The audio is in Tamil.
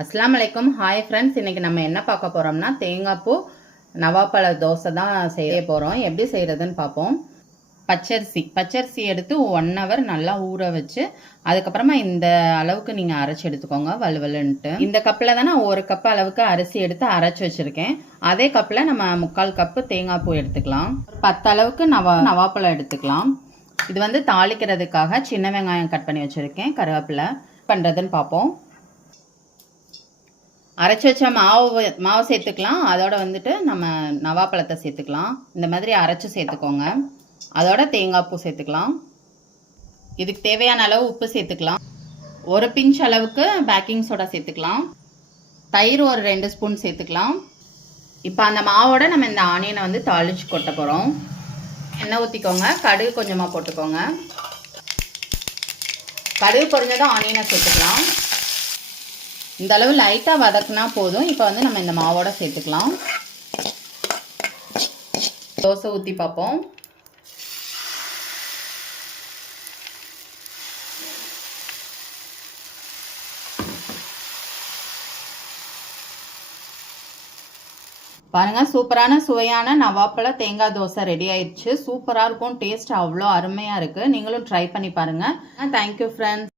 அஸ்லாம் வலைக்கம் ஹாய் ஃப்ரெண்ட்ஸ் இன்னைக்கு நம்ம என்ன பார்க்க போகிறோம்னா தேங்காய் பூ நவாப்பழ தோசை தான் செய்ய போகிறோம் எப்படி செய்கிறதுன்னு பார்ப்போம். பச்சரிசி பச்சரிசி எடுத்து ஒன் ஹவர் நல்லா ஊற வச்சு அதுக்கப்புறமா இந்த அளவுக்கு நீங்கள் அரைச்சி எடுத்துக்கோங்க வலுவலுன்ட்டு. இந்த கப்பில் தான் நான் ஒரு கப் அளவுக்கு அரிசி எடுத்து அரைச்சி வச்சுருக்கேன். அதே கப்பில் நம்ம முக்கால் கப்பு தேங்காய் பூ எடுத்துக்கலாம். ஒரு பத்து அளவுக்கு நவா நவாப்பழம் எடுத்துக்கலாம். இது வந்து தாளிக்கிறதுக்காக சின்ன வெங்காயம் கட் பண்ணி வச்சுருக்கேன் கருவேப்பிலை. பண்ணுறதுன்னு பார்ப்போம். அரைச்சி வச்ச மாவு மாவு சேர்த்துக்கலாம். அதோட வந்துட்டு நம்ம நவாப்பழத்தை சேர்த்துக்கலாம். இந்த மாதிரி அரைச்சி சேர்த்துக்கோங்க. அதோட தேங்காய் பூ சேர்த்துக்கலாம். இதுக்கு தேவையான அளவு உப்பு சேர்த்துக்கலாம். ஒரு பிஞ்ச் அளவுக்கு பேக்கிங் சோடா சேர்த்துக்கலாம். தயிர் ஒரு ரெண்டு ஸ்பூன் சேர்த்துக்கலாம். இப்போ அந்த மாவோட நம்ம இந்த ஆனியனை வந்து தாளிச்சு கொட்ட போகிறோம் எண்ணெய் ஊற்றிக்கோங்க கடுகு கொஞ்சமாக போட்டுக்கோங்க. கடுகு பொறிஞ்சதும் ஆனியனை சேர்த்துக்கலாம். இந்த அளவு லைட்டாக வதக்குனா போதும். இப்போ வந்து நம்ம இந்த மாவோட சேர்த்துக்கலாம். தோசை ஊற்றி பார்ப்போம். பாருங்க சூப்பரான சுவையான நவாப்பழ தேங்காய் தோசை ரெடி ஆயிடுச்சு. சூப்பராக இருக்கும். டேஸ்ட் அவ்வளோ அருமையாக இருக்குது நீங்களும் ட்ரை பண்ணி பாருங்கள் தேங்க்யூ ஃப்ரெண்ட்ஸ்